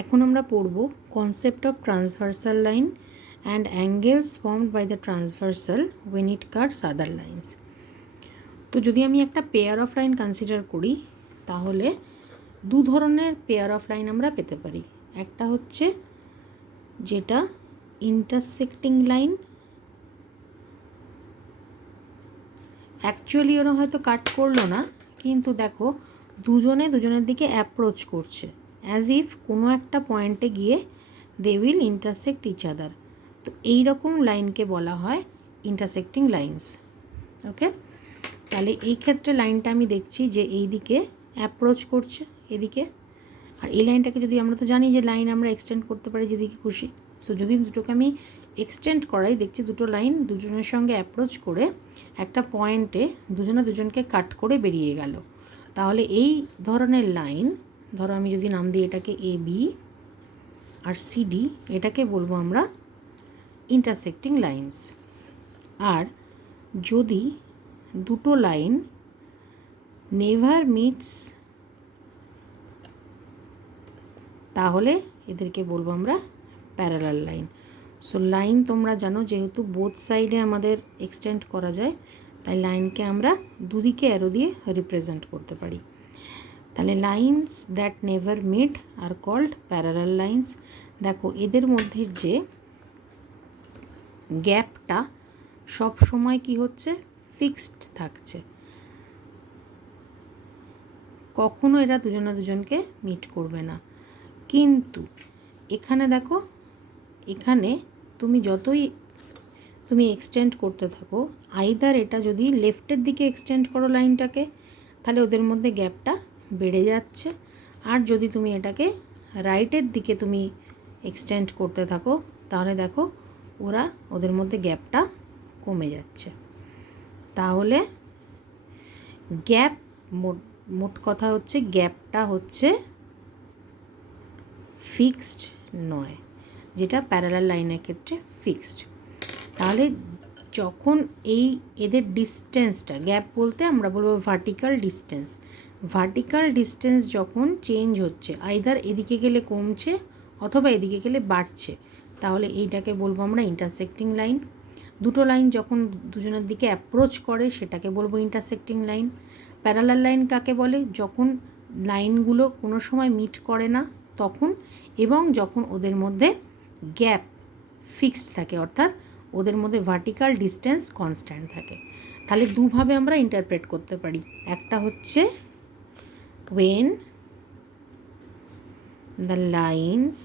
এখন আমরা পড়ব concept of transversal line and angles formed by the transversal when it cuts other lines. তো যদি আমি একটা পেয়ার অফ লাইন কনসিডার করি তাহলে দু ধরনের পেয়ার অফ লাইন আমরা পেতে পারি। একটা হচ্ছে যেটা ইন্টারসেক্টিং লাইন, অ্যাকচুয়ালি ওরা হয়তো কাট করলো না, কিন্তু দেখো দুজনে দুজনের দিকে অ্যাপ্রোচ করছে, অ্যাজ ইফ কোনো একটা পয়েন্টে গিয়ে they will intersect each other. তো এই রকম লাইনকে বলা হয় ইন্টারসেক্টিং লাইন্স। ওকে, তাহলে এই ক্ষেত্রে লাইনটা আমি দেখছি যে এই দিকে অ্যাপ্রোচ করছে এদিকে, আর এই লাইনটাকে যদি আমরা তো জানি যে লাইন আমরা এক্সটেন্ড করতে পারি যেদিকে খুশি। সো যদি দুটোকে আমি এক্সটেন্ড করাই, দেখছি দুটো লাইন দুজনের সঙ্গে অ্যাপ্রোচ করে একটা পয়েন্টে দুজনে দুজনকে কাট করে বেরিয়ে গেল। তাহলে এই ধরনের লাইন, ধরো আমি যদি নাম দিই এটাকে এ বি আর সিডি, এটাকে বলবো আমরা ইন্টারসেক্টিং লাইন্স। আর যদি দুটো লাইন নেভার মিটস তাহলে এদেরকে বলবো আমরা প্যারালাল লাইন। সো লাইন তোমরা জানো যেহেতু বোথ সাইডে আমাদের এক্সটেন্ড করা যায়, তাই লাইনকে আমরা দুদিকে অ্যারো দিয়ে রিপ্রেজেন্ট করতে পারি। তাহলে lines that never meet are called parallel lines. দেখো এদের মধ্যে যে গ্যাপটা সব সময় কি হচ্ছে, ফিক্সড থাকছে, কখনো এরা দুজনে দুজনকে মিট করবে না। কিন্তু এখানে দেখো, এখানে তুমি যতই তুমি এক্সটেন্ড করতে থাকো, আইদার এটা যদি লেফটের দিকে এক্সটেন্ড করো লাইনটাকে, তাহলে ওদের মধ্যে গ্যাপটা বেড়ে যাচ্ছে, আর যদি তুমি এটাকে রাইটের দিকে তুমি এক্সটেন্ড করতে থাকো তাহলে দেখো ওদের মধ্যে গ্যাপটা কমে যাচ্ছে। তাহলে গ্যাপ মোট কথা হচ্ছে গ্যাপটা হচ্ছে ফিক্সড নয়, যেটা প্যারালাল লাইনের ক্ষেত্রে ফিক্সড। তাহলে যখন এদের ডিস্টেন্সটা, গ্যাপ বলতে আমরা বলবো ভার্টিক্যাল ডিস্টেন্স, ভার্টিক্যাল ডিস্টেন্স যখন চেঞ্জ হচ্ছে, আইদার এদিকে গেলে কমছে অথবা এদিকে গেলে বাড়ছে, তাহলে এইটাকে বলবো আমরা ইন্টারসেক্টিং লাইন। দুটো লাইন যখন দুজনের দিকে অ্যাপ্রোচ করে সেটাকে বলবো ইন্টারসেক্টিং লাইন। প্যারালাল লাইন কাকে বলে, যখন লাইনগুলো কোনো সময় মিট করে না তখন, এবং যখন ওদের মধ্যে গ্যাপ ফিক্সড থাকে, অর্থাৎ ওদের মধ্যে ভার্টিক্যাল ডিস্টেন্স কনস্ট্যান্ট থাকে। তাহলে দুভাবে আমরা ইন্টারপ্রেট করতে পারি। একটা হচ্ছে when the lines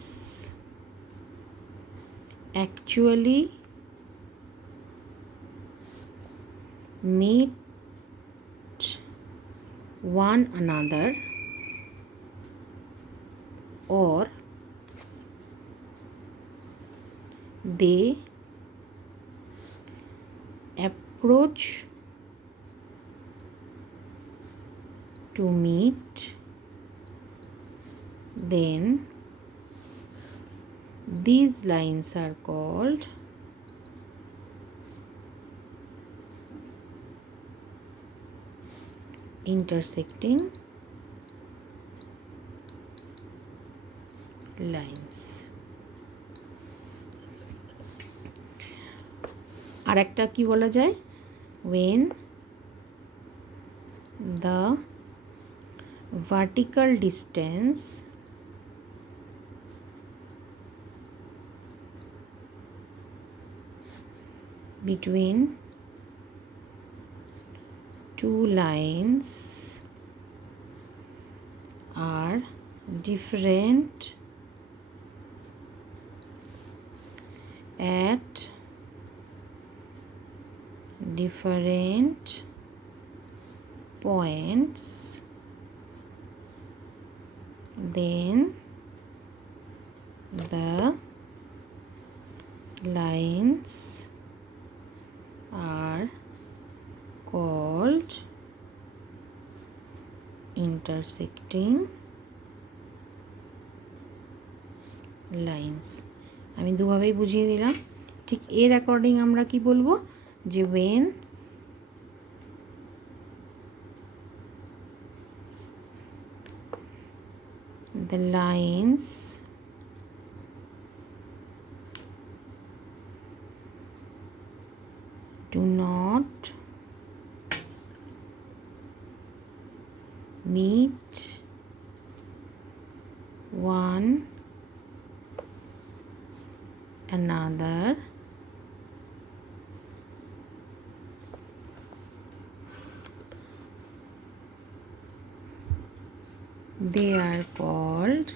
actually meet one another, or they approach to meet, then these lines are called intersecting lines. আর একটা কি বলা যায়, when the vertical distance between two lines are different at different points, then the lines are called intersecting lines. আমি দুভাবেই বুঝিয়ে দিলাম। ঠিক এর according আমরা কি বলবো, যে when the lines not meet one another they are called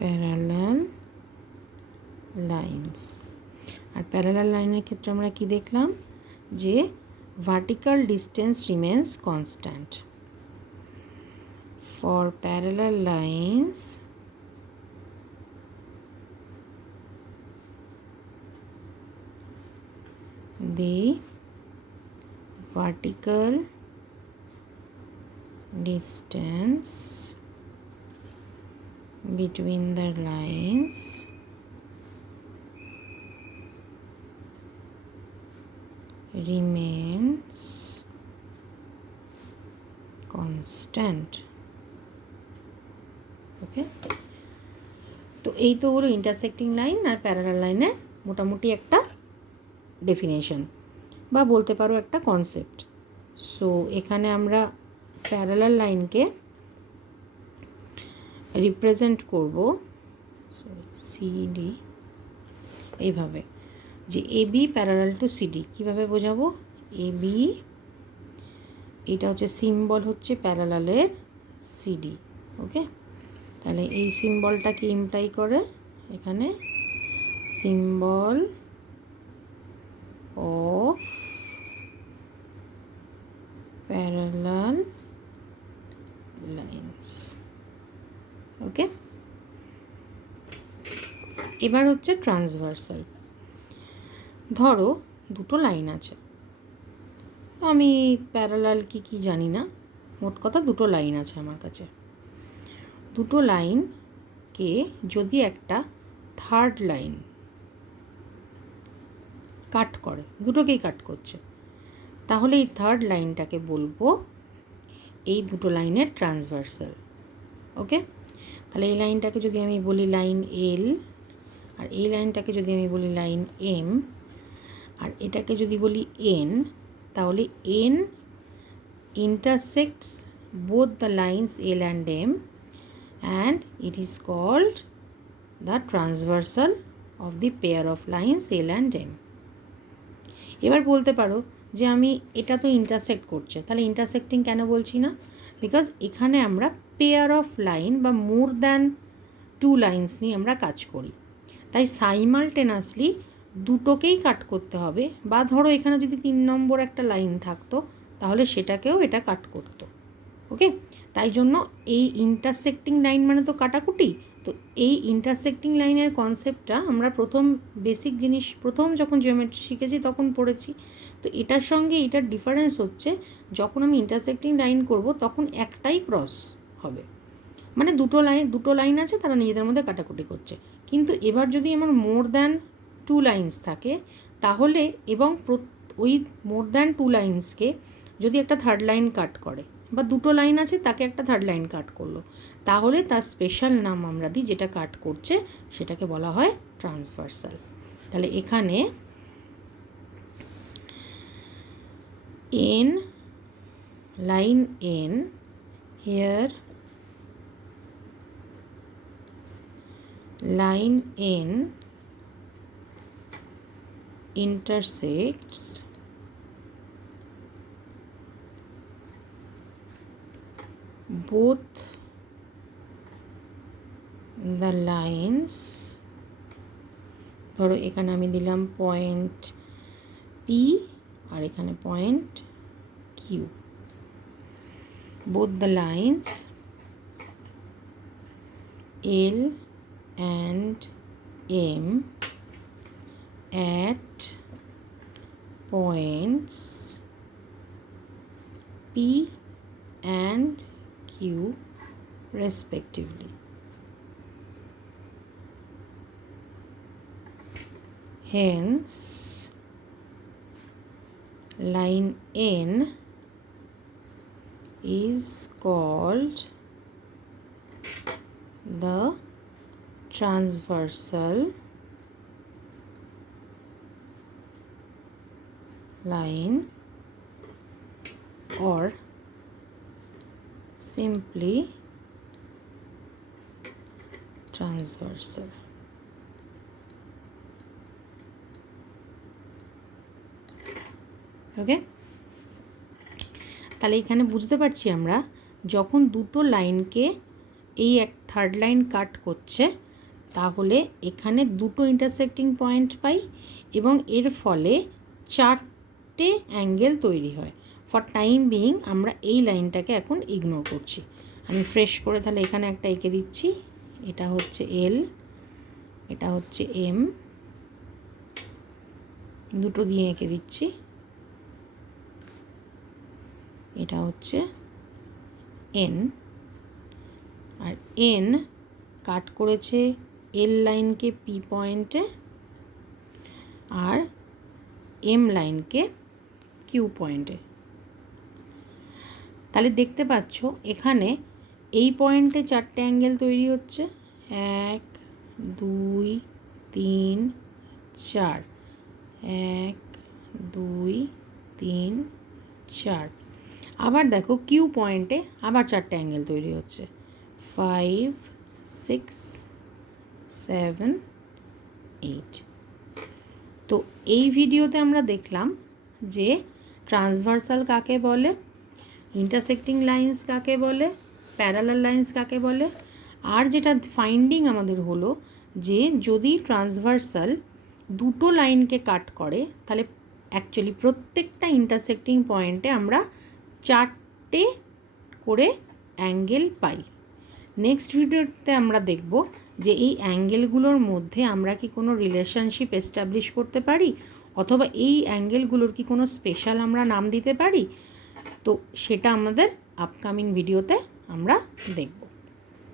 parallel lines. আর প্যারালাল লাইনের ক্ষেত্রে আমরা কি দেখলাম, যে vertical distance remains constant. For parallel lines the vertical distance between the lines remains constant. Okay, তো এই তো হলো ইন্টারসেক্টিং লাইন আর প্যারালাল লাইনের মোটামুটি একটা ডেফিনেশন বা বলতে পারো একটা কনসেপ্ট। সো এখানে আমরা প্যারালাল লাইনকে রিপ্রেজেন্ট করব সিডি এইভাবে, যে এবি প্যারালাল টু সিডি। কীভাবে বোঝাবো? এবি এটা হচ্ছে সিম্বল হচ্ছে প্যারালালের সিডি। ওকে, তাহলে এই সিম্বলটা কি ইমপ্লাই করে? এখানে সিম্বল অফ প্যারালাল লাইন্স। ওকে, এবার হচ্ছে ট্রান্সভার্সাল। ধরো দুটো লাইন আছে, আমি প্যারালাল কি জানি না, মোট কথা দুটো লাইন আছে আমার কাছে। দুটো লাইনকে যদি একটা থার্ড লাইন কাট করে, দুটোকেই কাট করছে, তাহলে এই থার্ড লাইনটাকে বলবো এই দুটো লাইনের ট্রান্সভার্সাল। ওকে, তাহলে এই লাইনটাকে যদি আমি বলি লাইন এল, আর এই লাইনটাকে যদি আমি বলি লাইন এম, আর এটাকে যদি বলি এন, তাহলে N intersects both the lines L and M and it is called the transversal of the pair of lines L and M. এবার বলতে পারো যে আমি এটা তো ইন্টারসেক্ট করছে, তাহলে ইন্টারসেক্টিং কেন বলছি না? বিকজ এখানে আমরা পেয়ার অফ লাইন বা মোর দ্যান টু লাইন্স নিয়ে আমরা কাজ করি, তাই সাইমালটেনাসলি দুটোকেই কাট করতে হবে। বা ধরো এখানে যদি 3 নম্বর একটা লাইন থাকতো, তাহলে সেটাকেও এটা কাট করতো। ওকে, তাই জন্য এই ইন্টারসেক্টিং লাইন মানে তো কাটাকুটি। তো এই ইন্টারসেক্টিং লাইনের কনসেপ্টটা আমরা বেসিক জিনিস প্রথম যখন জিওমেট্রি শিখেছি তখন পড়েছি। তো এটার সঙ্গে এটার ডিফারেন্স হচ্ছে, যখন আমি ইন্টারসেক্টিং লাইন করব তখন একটাই ক্রস হবে, মানে দুটো লাইন আছে, তারা নিজেদের মধ্যে কাটাকুটি করছে। কিন্তু এবার যদি আমার মোর দ্যান টু লাইন্স থাকে, তাহলে এবং ওই মোর দ্যান টু লাইন্সকে যদি একটা থার্ড লাইন কাট করে, বা দুটো লাইন আছে তাকে একটা থার্ড লাইন কাট করলো, তাহলে তার স্পেশাল নাম আমরা দিই, যেটা কাট করছে সেটাকে বলা হয় ট্রান্সভার্সাল। তাহলে এখানে N line N here line N intersects both the lines, ধরো এখানে আমি দিলাম পয়েন্ট P আর এখানে point Q, both the lines L and M at points P and Q respectively. Hence line N is called the transversal line or simply transversal. ওকে, তাহলে এখানে বুঝতে পারছি আমরা যখন দুটো লাইনকে এই এক থার্ড লাইন কাট করছে তাহলে এখানে দুটো ইন্টারসেক্টিং পয়েন্ট পাই এবং এর ফলে চারটে অ্যাঙ্গেল তৈরি হয়। ফর টাইম বিইং আমরা এই লাইনটাকে এখন ইগনোর করছি। আমি ফ্রেশ করে তাহলে এখানে একটা এঁকে দিচ্ছি। এটা হচ্ছে এল, এটা হচ্ছে এম, দুটো দিয়ে এঁকে দিচ্ছি। এটা হচ্ছে এন, আর এন কাট করেছে এল লাইনকে পি পয়েন্টে আর এম লাইনকে কিউ পয়েন্টে। তাহলে দেখতে পাচ্ছ এখানে এই পয়েন্টে চারটে অ্যাঙ্গেল তৈরি হচ্ছে, 1 2 3 4, 1 2 3 4। আবার দেখো কিউ পয়েন্টে আবার চারটে অ্যাঙ্গেল তৈরি হচ্ছে, 5 6 7 8। তো এই ভিডিওতে আমরা দেখলাম যে ট্রান্সভার্সাল কাকে বলে, ইন্টারসেক্টিং লাইন্স কাকে বলে, প্যারালাল লাইন্স কাকে বলে, আর যেটা ফাইন্ডিং আমাদের হলো যে যদি ট্রান্সভার্সাল দুটো লাইনকে কাট করে তাহলে অ্যাকচুয়ালি প্রত্যেকটা ইন্টারসেক্টিং পয়েন্টে আমরা চারটে করে অ্যাঙ্গেল পাই। নেক্সট ভিডিওতে আমরা দেখব যে এই অ্যাঙ্গেলগুলোর মধ্যে আমরা কি কোনো রিলেশনশিপ এস্টাবলিশ করতে পারি অথবা এই অ্যাঙ্গেলগুলোর কি কোনো স্পেশাল আমরা নাম দিতে পারি। তো সেটা আমাদের আপকামিং ভিডিওতে আমরা দেখব।